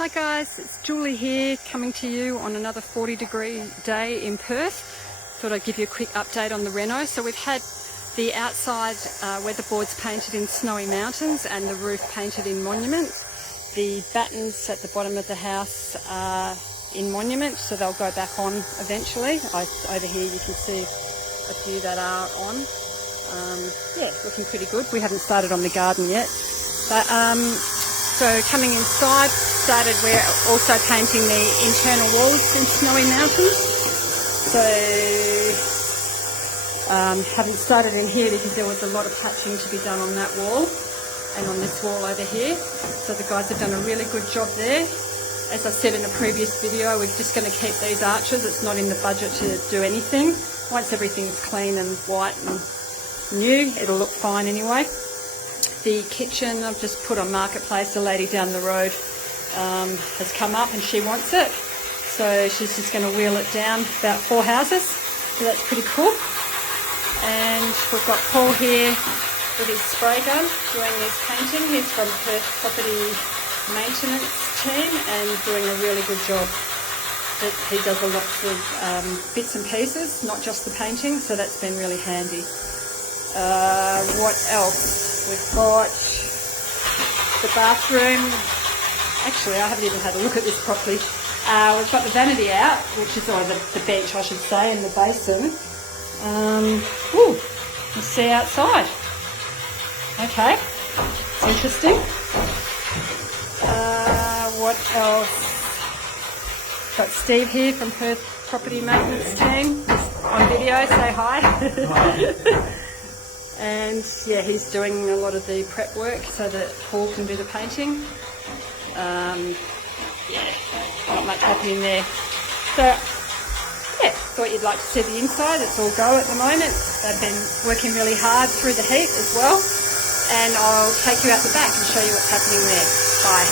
Hi guys, it's Julie here coming to you on another 40-degree day in Perth. Thought I'd give you a quick update on the reno. So we've had the outside weatherboards painted in Snowy Mountains and the roof painted in Monument. The battens at the bottom of the house are in Monument, so they'll go back on eventually. Over here you can see a few that are on. Yeah, looking pretty good. We haven't started on the garden yet. But, so coming inside, we're also painting the internal walls in Snowy Mountains. So haven't started in here because there was a lot of patching to be done on that wall and on this wall over here. So the guys have done a really good job there. As I said in a previous video, we're just going to keep these arches. It's not in the budget to do anything. Once everything's clean and white and new, it'll look fine anyway. The kitchen I've just put on Marketplace. The lady down the road has come up and she wants it, so she's just going to wheel it down about 4 houses, so that's pretty cool. And we've got Paul here with his spray gun doing his painting. He's from Perth property maintenance team and doing a really good job. He does a lot of bits and pieces, not just the painting, so that's been really handy. What else? We've got the bathroom. Actually, I haven't even had a look at this properly. We've got the vanity out, which is, or the bench I should say, and the basin. You see outside. Okay, it's interesting. What else? Got Steve here from Perth property maintenance team on video. Say hi. And yeah, he's doing a lot of the prep work so that Paul can do the painting. Yeah, not much happening there. So yeah, thought you'd like to see the inside. It's all go at the moment. They've been working really hard through the heat as well. And I'll take you out the back and show you what's happening there. Bye.